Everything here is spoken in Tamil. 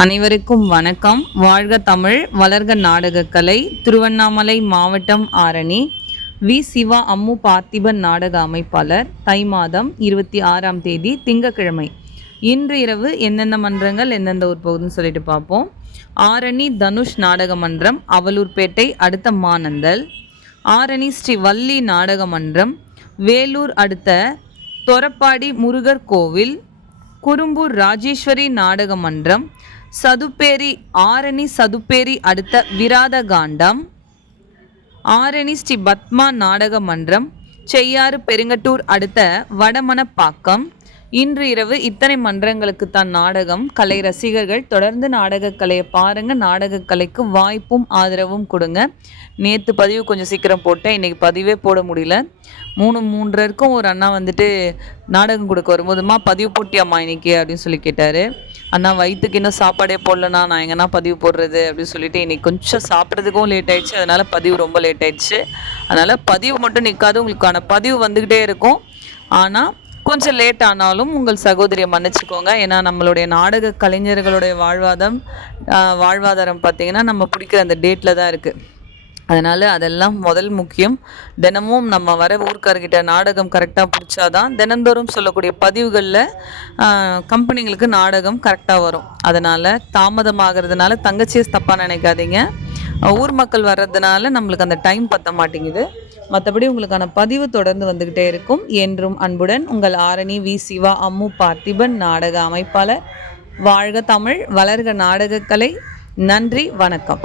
அனைவருக்கும் வணக்கம். வாழ்க தமிழ், வளர்க நாடகக்கலை. திருவண்ணாமலை மாவட்டம் ஆரணி வி. சிவா அம்மு பார்த்திபன் நாடக அமைப்பாளர். தை மாதம் 26ஆம் தேதி திங்கட்கிழமை. இன்று இரவு எந்தெந்த மன்றங்கள் எந்தெந்த ஊர் போகுதுன்னு சொல்லிட்டு பார்ப்போம். ஆரணி தனுஷ் நாடக மன்றம், அவலூர்பேட்டை அடுத்த மானந்தல். ஆரணி ஸ்ரீ வள்ளி நாடக மன்றம், வேலூர் அடுத்த தொரப்பாடி முருகர் கோவில். குறும்பூர் ராஜேஸ்வரி நாடக மன்றம், சதுப்பேரி ஆரணி சதுப்பேரி அடுத்த விராதகாண்டம். ஆரணி ஸ்ரீ பத்மா நாடக மன்றம், செய்யாறு பெருங்கட்டூர் அடுத்த வடமணப்பாக்கம். இன்று இரவு இத்தனை மன்றங்களுக்கு தான் நாடகம். கலை ரசிகர்கள் தொடர்ந்து நாடகக்கலையை பாருங்கள். நாடகக்கலைக்கு வாய்ப்பும் ஆதரவும் கொடுங்க. நேற்று பதிவு கொஞ்சம் சீக்கிரம் போட்டேன், இன்றைக்கி பதிவே போட முடியல. 3:30 ஒரு அண்ணா வந்துட்டு நாடகம் கொடுக்க வரும்போதுமா பதிவு போட்டியாம்மா இன்னைக்கு அப்படின்னு சொல்லி கேட்டார். அண்ணா வயிற்றுக்கு இன்னும் சாப்பாடே போடலண்ணா, நான் எங்கன்னா பதிவு போடுறது அப்படின்னு சொல்லிட்டு இன்றைக்கி கொஞ்சம் சாப்பிட்றதுக்கும் லேட் ஆயிடுச்சு. அதனால் பதிவு ரொம்ப லேட் ஆயிடுச்சு. அதனால் பதிவு மட்டும் நிற்காது, உங்களுக்கான பதிவு வந்துக்கிட்டே இருக்கும். ஆனால் கொஞ்சம் லேட் ஆனாலும் உங்கள் சகோதரியை மன்னிச்சுக்கோங்க. ஏன்னா நம்மளுடைய நாடக கலைஞர்களுடைய வாழ்வாதாரம் பார்த்திங்கன்னா நம்ம பிடிக்கிற அந்த டேட்டில் தான் இருக்குது. அதனால் அதெல்லாம் முதல் முக்கியம். தினமும் நம்ம வர ஊர்க்காரர்கிட்ட நாடகம் கரெக்டாக பிடிச்சாதான் தினந்தோறும் சொல்லக்கூடிய பதிவுகளில் கம்பெனிங்களுக்கு நாடகம் கரெக்டாக வரும். அதனால் தாமதமாகிறதுனால தங்கச்சியை தப்பாக நினைக்காதீங்க. ஊர் மக்கள் வர்றதுனால நம்மளுக்கு அந்த டைம் பற்ற மாட்டேங்குது. மற்றபடி உங்களுக்கான பதிவு தொடர்ந்து வந்துக்கிட்டே இருக்கும். என்றும் அன்புடன் உங்கள் ஆரணி வி. சிவா அம்மு பார்த்திபன் நாடக அமைப்பாளர். வாழ்க தமிழ், வளர்க நாடகக்கலை. நன்றி, வணக்கம்.